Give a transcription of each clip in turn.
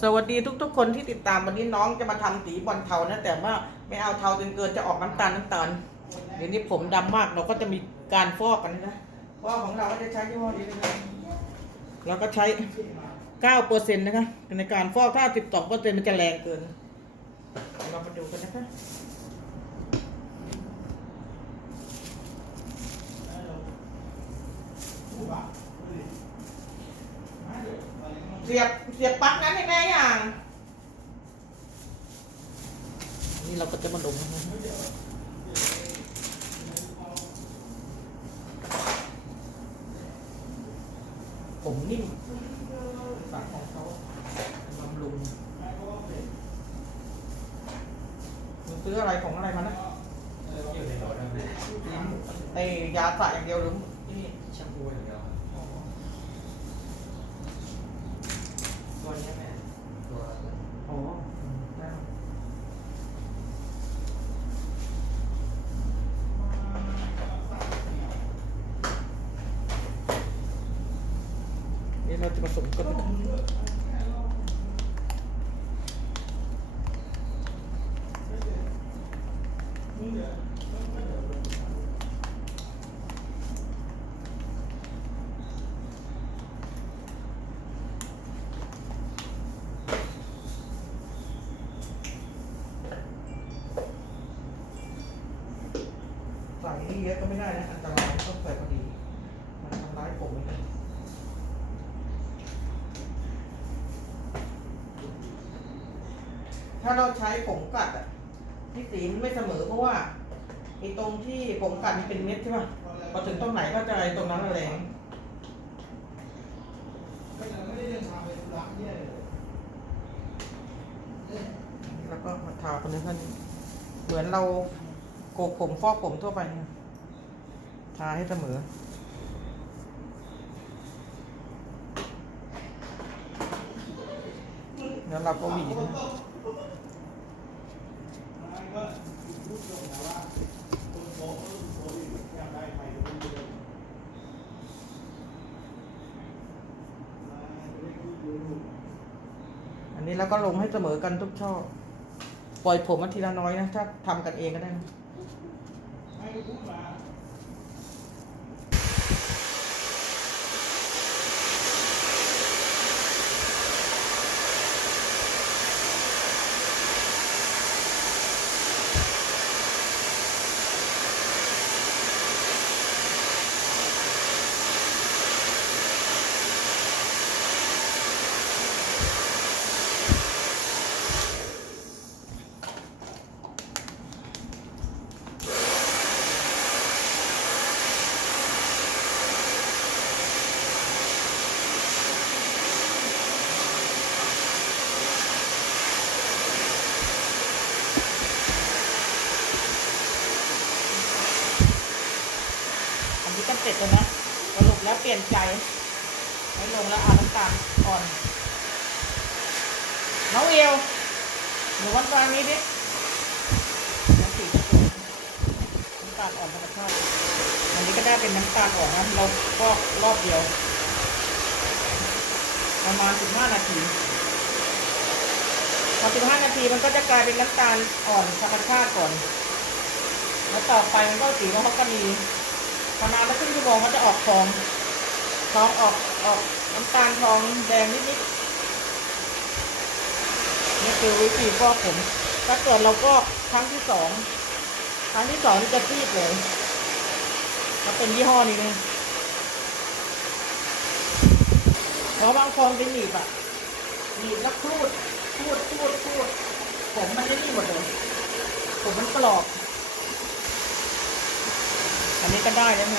สวัสดีทุก ๆ คนที่ติดตามวันนี้น้องจะมาทำสีบอลเทานะ แต่ว่าไม่เอาเทาจนเกินจะออกน้ำตาลน้ำตาลเดี๋ยวนี้ผมดำมากเราก็จะมีการฟอกกันนะฟอกของเราก็จะใช้ยี่ห้อนี้นะครับเราก็ใช้เก้าเปอร์เซ็นต์นะคะในการฟอกถ้าสิบสองเปอร์เซ็นต์มันจะแรงเกิน เรามาดูกันนะคะ เสียบเสียบปลั๊กนั้นให้แม่อย่างนี่เราก็จะมาลงนะคะผมนิ่มฝากของเขาบำรุงมึงซื้ออะไรของอะไรมานะอยู่ในรถนะพี่ไอ้ยาสระอย่างเดียวหรือนี่ แชมพูอย่างเดียวครับ อ๋อตัวนี้แม่ ตัว อ๋อได้นี่เราจะผสมกันใส่นี่ เยอะก็ไม่ได้นะอันตรายต้องใส่พอดี มันทำร้ายผมไม่ได้ถ้าเราใช้ผงกัดอะที่สีมันไม่เสมอเพราะว่าไอ้ตรงที่ผงกัดมันเป็นเม็ดใช่ป่ะพอถึงตรงไหนก็จะไอ้ตรงนั้นแรงแล้วก็มาทาคนนี้ท่านเหมือนเราโกกผมฟอกผมทั่วไปเนี่ย ทาให้เสมอ แล้วเราก็หวีนะอันนี้เราก็ลงให้เสมอกันทุกช่อ ปล่อยผมมาทีละน้อยนะ ถ้าทำกันเองก็ได้นะ เสร็จแล้วนะสรุปแล้วเปลี่ยนใจไม่ลงแล้วเอาน้ำตาลอ่อนน้องเอวหนูวัดวางนี้ดิน้ำสีจะสวยน้ำตาลอ่อนธรรมชาติอันนี้ก็ได้เป็นน้ำตาลอ่อนนะเราก็รอบเดียว ประมาณ15นาทีพอ15นาทีมันก็จะกลายเป็นน้ำตาลอ่อนธรรมชาติก่อน แล้วต่อไปมันก็สีมันก็มี ประมาณสักครึ่งชั่วโมงก็จะออกทองทองออกออกน้ำตาลทองแดงนิดๆนี่คือวิธีฟอกผมถ้าเกิดเราก็ครั้งที่สองครั้งที่สองนี่จะซีดเลยถ้าเป็นยี่ห้อนี้เลยแล้วบางคนเป็นหนีบอะหนีบแล้วพูดพูดพูดพูดผมมันไม่นี่หมดเลยผมมันกรอบ อันนี้ก็ได้แล้วไง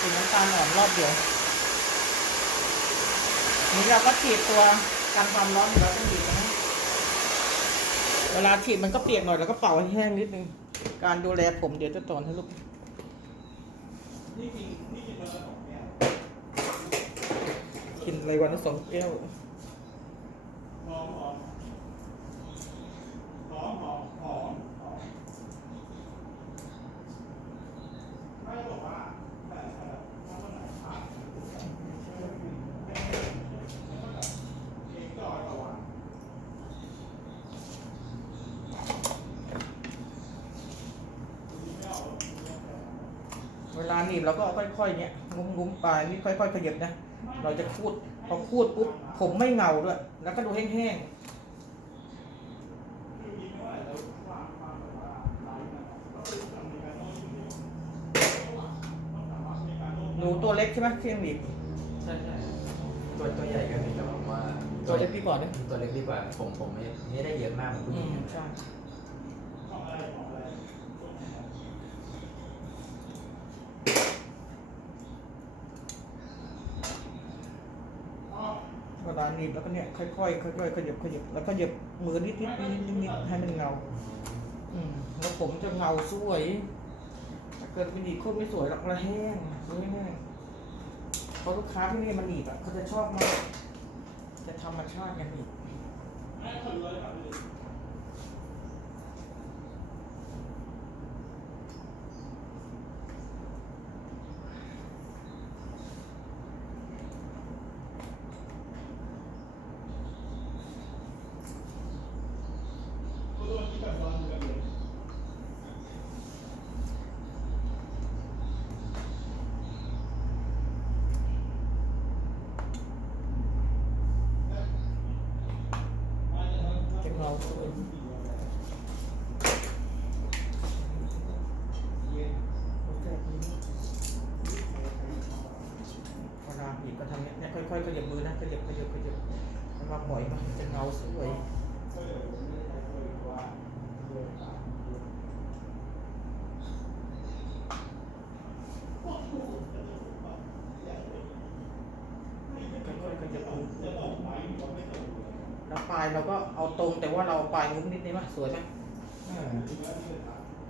สีน้ำตาลอ่อนรอบเดียวนี่เราก็ฉีดตัวกันความร้อนอยู่แล้วต้องดีนะเวลาฉีดมันก็เปียกหน่อยแล้วก็เป่าให้แห้งนิดนึง การดูแลผมเดี๋ยวจะสอนให้ลูกกินอะไรวันละสองแก้ว นีบเราก็ค่อยๆเนี้ยงุ้มงุ้มๆปลายนี่ค่อยๆขยับนะ เราจะคูดพอคูดปุ๊บผมไม่เงาด้วย แล้วก็ดูแห้งๆ หนูตัวเล็กใช่ไหมเครื่องหนีบใช่ใช่ตัวตัวใหญ่ก็มีแต่ผมว่าตัวเล็กดีกว่านะตัวเล็กดีกว่า ผมผมไม่ไม่ได้เยอะมากเหมือนผู้หอืญิงมใช่านีบแล้วก็เนี่ยค่อยๆค่อยๆขยับขยับแล้วก็หยับมือนิดนิดนิดนิดนิดให้มันเงา อืมแล้วผมจะเงาสวยถ้าเกิดเป็นหนีบโคตรไม่สวยหรอกละแห้งสวยแห้งเพราะลูกค้าที่นี่มันหนีบอะเขาจะชอบมากจะธรรมชาติกันหนีบ จะเงาสวยโอเคเวลาหนีบก็ทำเนี้ยเนี่ยค่อยๆขยับมือนะขยับขยับขยับแล้วก็ปล่อยมันจะเงาสวย ค่อยๆขยับมือแล้วปลายเราก็เอาตรงแต่ว่าเราปลายงุ้มนิดนี้มั้ยสวยไหม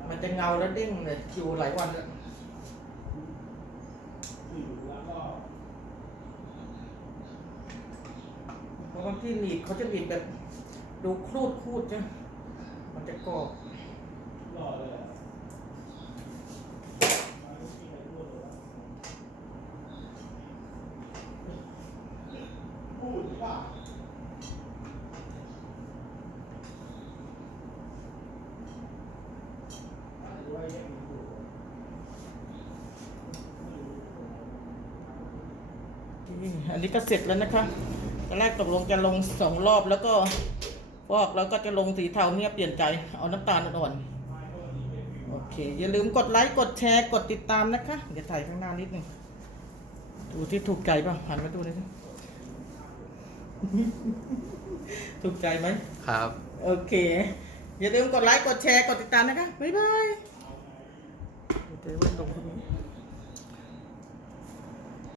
มันจะเงาแล้วเด้งเลยคิวหลายวันแล้วเพราะบางที่หนีบเขาจะหนีบแบบดูครูดครูดจ้ะมันจะกรอบนี่ อันนี้ก็เสร็จแล้วนะคะตอนแรกตกลงจะลงสองรอบแล้วก็ฟอกแล้วก็จะลงสีเทาเนี่ยเปลี่ยนใจเอาน้ำตาลอ่อนๆโอเค อย่าลืมกดไลค์กดแชร์กดติดตามนะคะ เดี๋ยวถ่ายข้างหน้านิดหนึ่งดูที่ถูกใจป่ะหันมาดูเลยสิถูกใจไหมครับ โอเค อย่าลืมกดไลค์กดแชร์กดติดตามนะคะ บ๊ายบาย